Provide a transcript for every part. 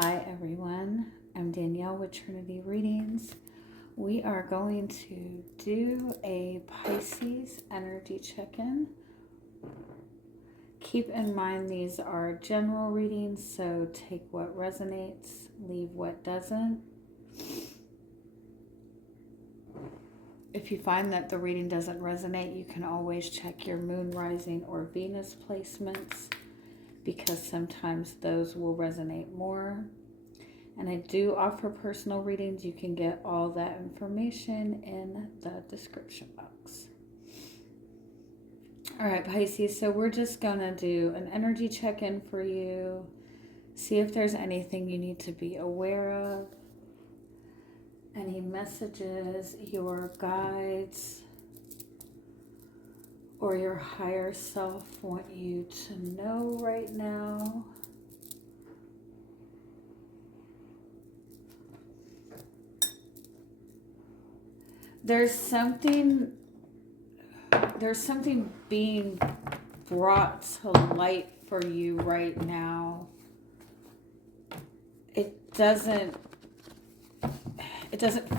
Hi everyone, I'm Danielle with Trinity Readings. We are going to do a Pisces energy check-in. Keep in mind these are general readings, so take what resonates, leave what doesn't. If you find that the reading doesn't resonate, you can always check your moon, rising, or Venus placements, because sometimes those will resonate more. And I do offer personal readings. You can get all that information in the description box. All right, Pisces, so we're just going to do an energy check-in for you. See if there's anything you need to be aware of. Any messages your guides or your higher self want you to know right now. There's something being brought to light for you right now. It doesn't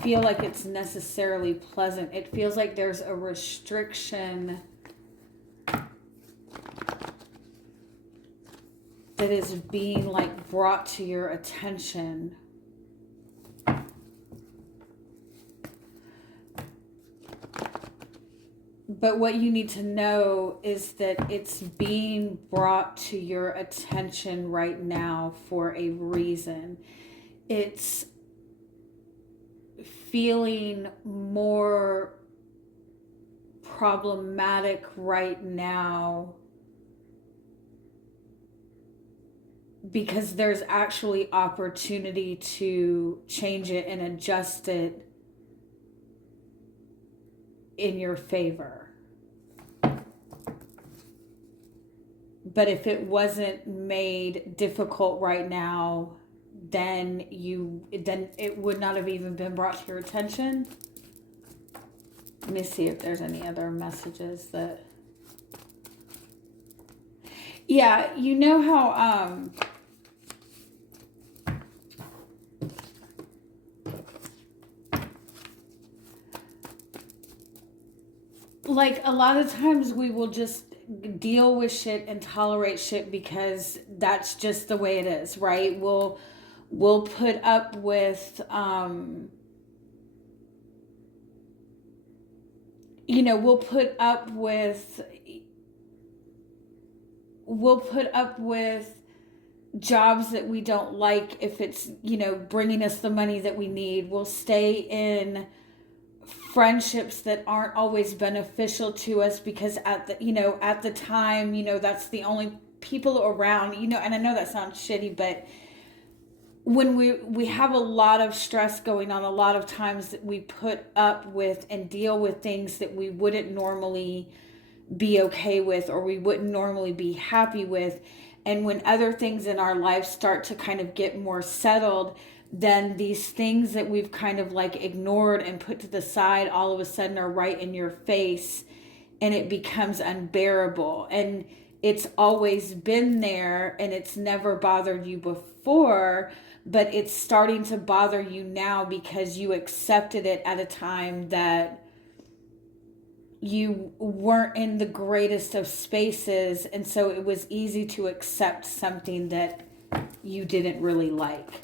feel like it's necessarily pleasant. It feels like there's a restriction that is being like brought to your attention. But what you need to know is that it's being brought to your attention right now for a reason. It's feeling more problematic right now because there's actually opportunity to change it and adjust it in your favor. But if it wasn't made difficult right now, then it would not have even been brought to your attention. Let me see if there's any other messages that... Yeah, you know how like a lot of times we will just deal with shit and tolerate shit because that's just the way it is, right? We'll put up with we'll put up with jobs that we don't like if it's, bringing us the money that we need. We'll stay in friendships that aren't always beneficial to us because at the time, that's the only people around, and I know that sounds shitty, but when we have a lot of stress going on, a lot of times that we put up with and deal with things that we wouldn't normally be okay with or we wouldn't normally be happy with. And when other things in our life start to kind of get more settled, then these things that we've kind of like ignored and put to the side all of a sudden are right in your face, and it becomes unbearable. And it's always been there and it's never bothered you before, but it's starting to bother you now because you accepted it at a time that you weren't in the greatest of spaces, and so it was easy to accept something that you didn't really like.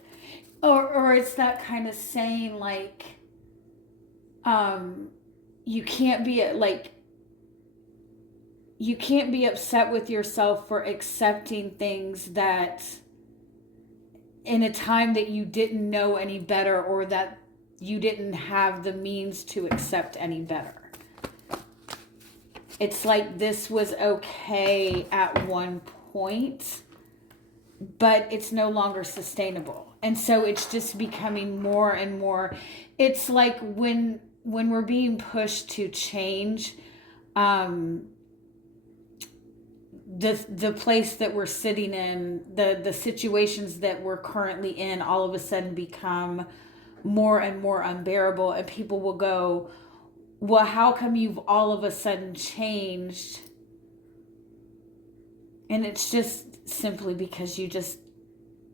Or it's that kind of saying like, you can't be upset with yourself for accepting things that in a time that you didn't know any better, or that you didn't have the means to accept any better. It's like this was okay at one point, but it's no longer sustainable. And so it's just becoming more and more. It's like when we're being pushed to change, the place that we're sitting in, the situations that we're currently in, all of a sudden become more and more unbearable, and people will go, well, how come you've all of a sudden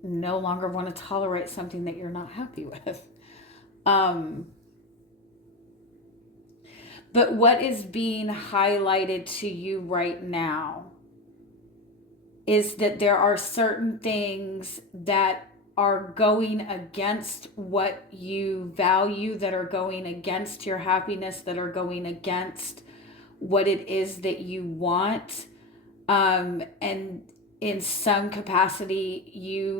no longer want to tolerate something that you're not happy with. Um, but what is being highlighted to you right now is that there are certain things that are going against what you value, that are going against your happiness, that are going against what it is that you want. And in some capacity,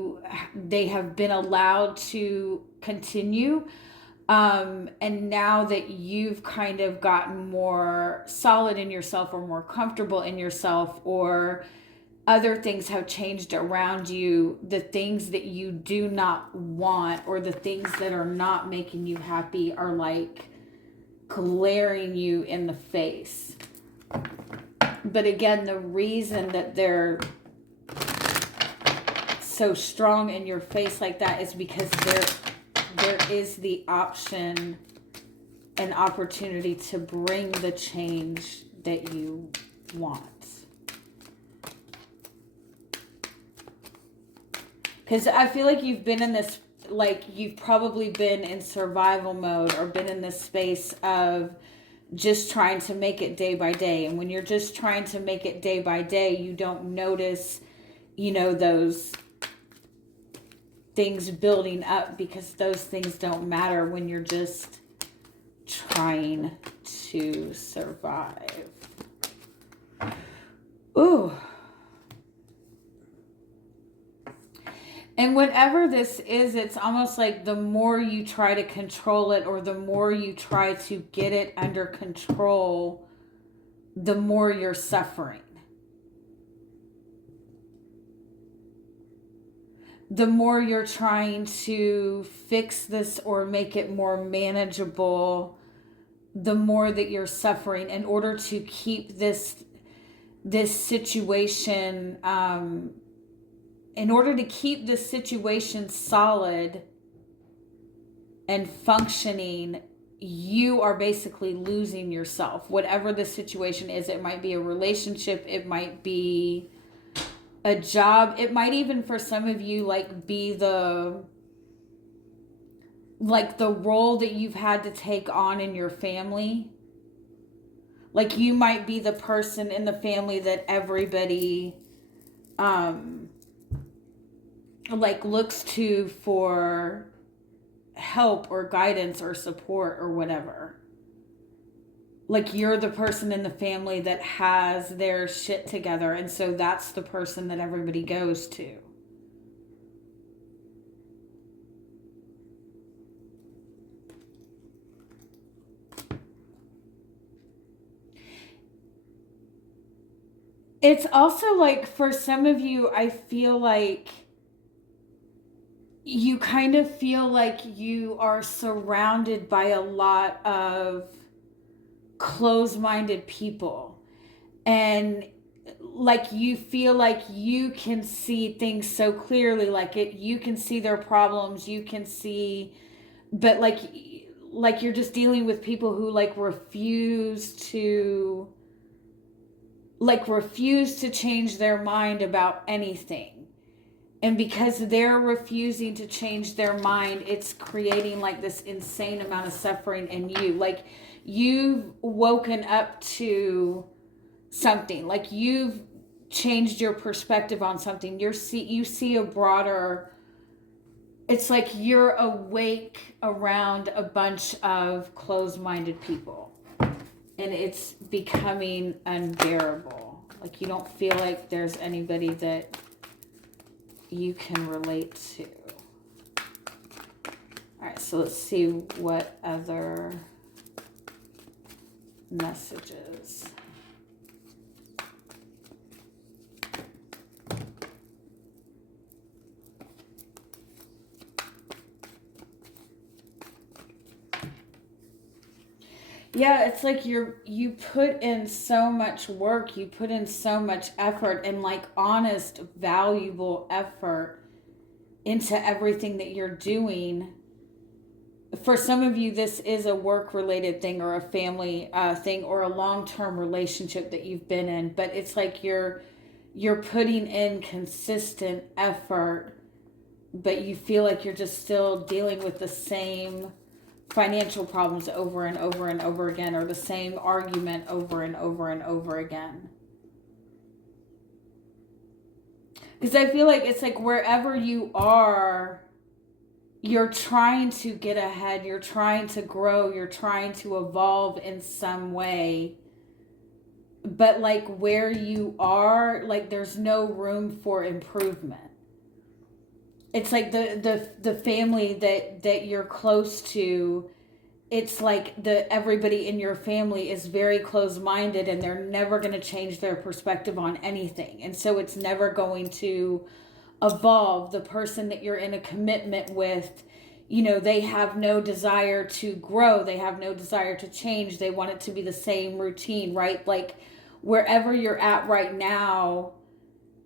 they have been allowed to continue. And now that you've kind of gotten more solid in yourself or more comfortable in yourself, or other things have changed around you, the things that you do not want or the things that are not making you happy are like glaring you in the face. But again, the reason that they're so strong in your face like that is because there is the option and opportunity to bring the change that you want. Because I feel like you've been in this, like you've probably been in survival mode or been in this space of just trying to make it day by day. And when you're just trying to make it day by day, you don't notice, those things building up, because those things don't matter when you're just trying to survive. Ooh. And whatever this is, it's almost like the more you try to control it, or the more you try to get it under control, the more you're suffering. The more you're trying to fix this or make it more manageable, the more that you're suffering in order to keep this situation, in order to keep this situation solid and functioning, you are basically losing yourself. Whatever the situation is, it might be a relationship, it might be a job, it might even for some of you be the role that you've had to take on in your family. Like you might be the person in the family that everybody looks to for help or guidance or support or whatever. Like you're the person in the family that has their shit together, and so that's the person that everybody goes to. It's also like for some of you, I feel like you kind of feel like you are surrounded by a lot of closed-minded people, and like you feel like you can see things so clearly, you can see their problems, you can see, but like you're just dealing with people who refuse to change their mind about anything. And because they're refusing to change their mind, it's creating this insane amount of suffering in you. Like you've woken up to something. Like you've changed your perspective on something. You see a broader, it's like you're awake around a bunch of closed-minded people. And it's becoming unbearable. Like you don't feel like there's anybody that you can relate to. All right, so let's see what other messages. Yeah, it's like you put in so much work, you put in so much effort, and honest, valuable effort into everything that you're doing. For some of you, this is a work-related thing or a family thing or a long-term relationship that you've been in, but it's like you're putting in consistent effort but you feel like you're just still dealing with the same financial problems over and over and over again, or the same argument over and over and over again. Because I feel like it's like wherever you are, you're trying to get ahead, you're trying to grow, you're trying to evolve in some way. But like where you are, like there's no room for improvement. It's like the family that you're close to, it's like everybody in your family is very close-minded, and they're never going to change their perspective on anything. And so it's never going to evolve. The person that you're in a commitment with, they have no desire to grow. They have no desire to change. They want it to be the same routine, right? Like wherever you're at right now,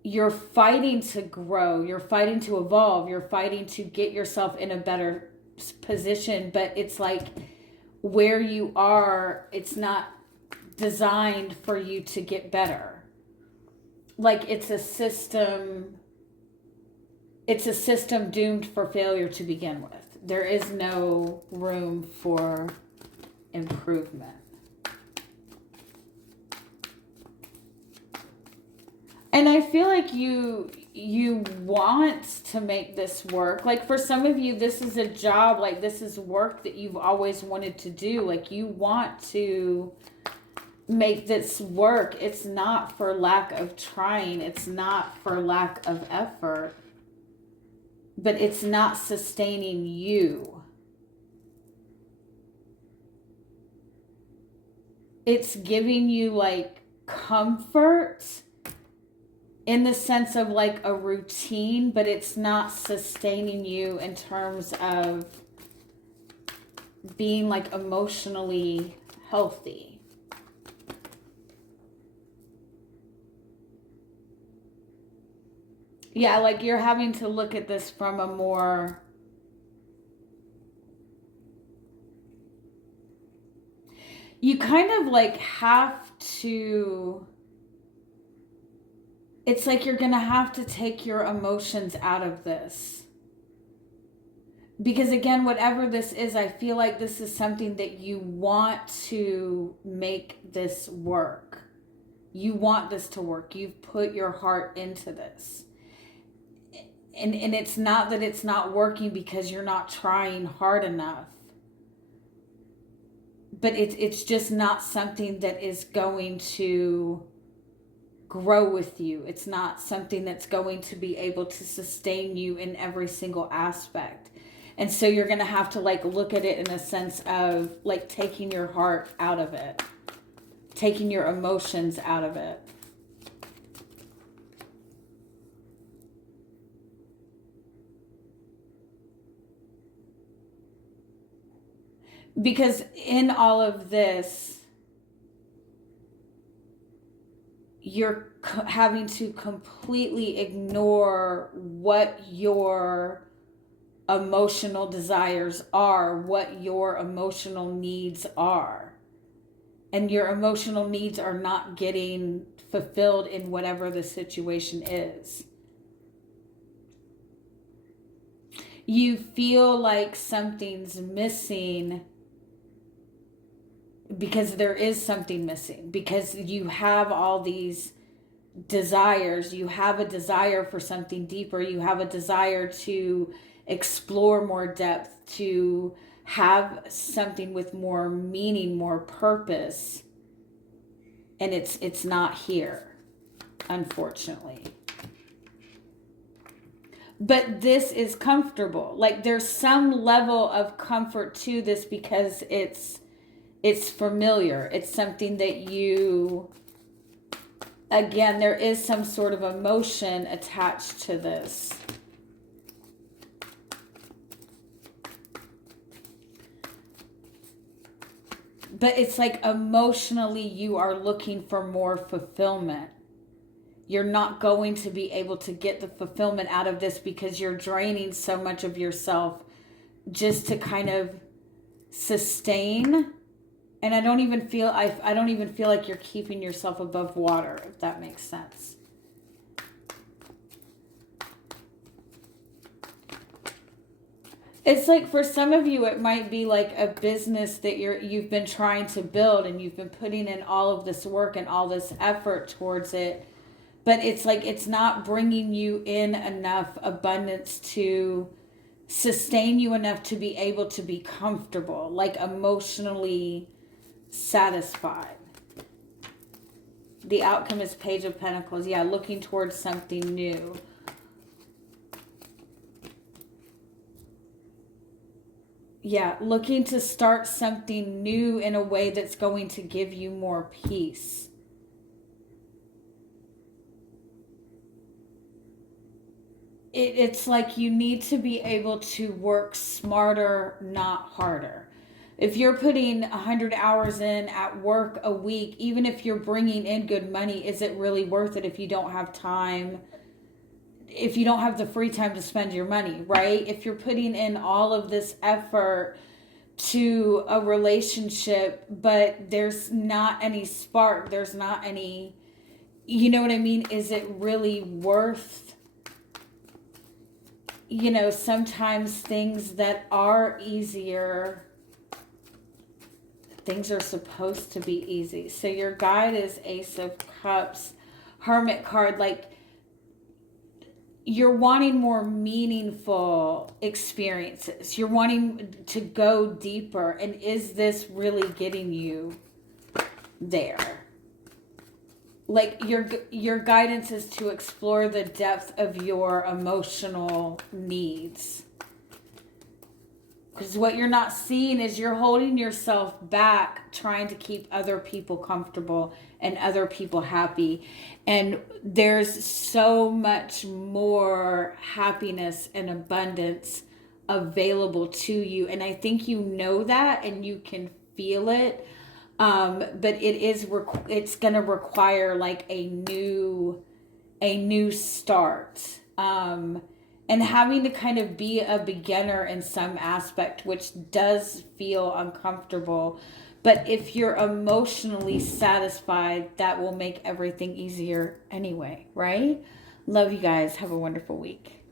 you're fighting to grow. You're fighting to evolve. You're fighting to get yourself in a better position. But it's like where you are, it's not designed for you to get better. Like it's a system doomed for failure to begin with. There is no room for improvement. And I feel like you want to make this work. Like for some of you, this is a job, like this is work that you've always wanted to do. Like you want to make this work. It's not for lack of trying. It's not for lack of effort. But it's not sustaining you. It's giving you like comfort in the sense of like a routine, but it's not sustaining you in terms of being like emotionally healthy. Yeah, like you're having to look at this from a more... You kind of like have to... It's like you're going to have to take your emotions out of this. Because again, whatever this is, I feel like this is something that you want to make this work. You want this to work. You've put your heart into this. And it's not that it's not working because you're not trying hard enough. But it's just not something that is going to grow with you. It's not something that's going to be able to sustain you in every single aspect. And so you're going to have to like look at it in a sense of like taking your heart out of it. Taking your emotions out of it. Because in all of this, you're having to completely ignore what your emotional desires are, what your emotional needs are. And your emotional needs are not getting fulfilled in whatever the situation is. You feel like something's missing because there is something missing, because you have all these desires. You have a desire for something deeper. You have a desire to explore more depth, to have something with more meaning, more purpose. And it's not here, unfortunately. But this is comfortable. Like there's some level of comfort to this because it's familiar. It's something that you, again, there is some sort of emotion attached to this. But it's like emotionally you are looking for more fulfillment. You're not going to be able to get the fulfillment out of this because you're draining so much of yourself just to kind of sustain. And I don't even feel like you're keeping yourself above water, if that makes sense. It's like for some of you, it might be like a business that you've been trying to build and you've been putting in all of this work and all this effort towards it, but it's like it's not bringing you in enough abundance to sustain you enough to be able to be comfortable, like emotionally satisfied. The outcome is Page of Pentacles. Yeah, looking towards something new. Yeah, looking to start something new in a way that's going to give you more peace. It's like you need to be able to work smarter, not harder. If you're putting 100 hours in at work a week, even if you're bringing in good money, is it really worth it if you don't have time, if you don't have the free time to spend your money, right? If you're putting in all of this effort to a relationship, but there's not any spark, there's not any, you know what I mean? Is it really worth, you know, sometimes things that are easier, things are supposed to be easy. So your guide is Ace of Cups, Hermit card, like you're wanting more meaningful experiences. You're wanting to go deeper. And is this really getting you there? Like your guidance is to explore the depth of your emotional needs. Because what you're not seeing is you're holding yourself back, trying to keep other people comfortable and other people happy. And there's so much more happiness and abundance available to you. And I think you know that and you can feel it. But it's going to require like a new start. And having to kind of be a beginner in some aspect, which does feel uncomfortable. But if you're emotionally satisfied, that will make everything easier anyway, right? Love you guys. Have a wonderful week.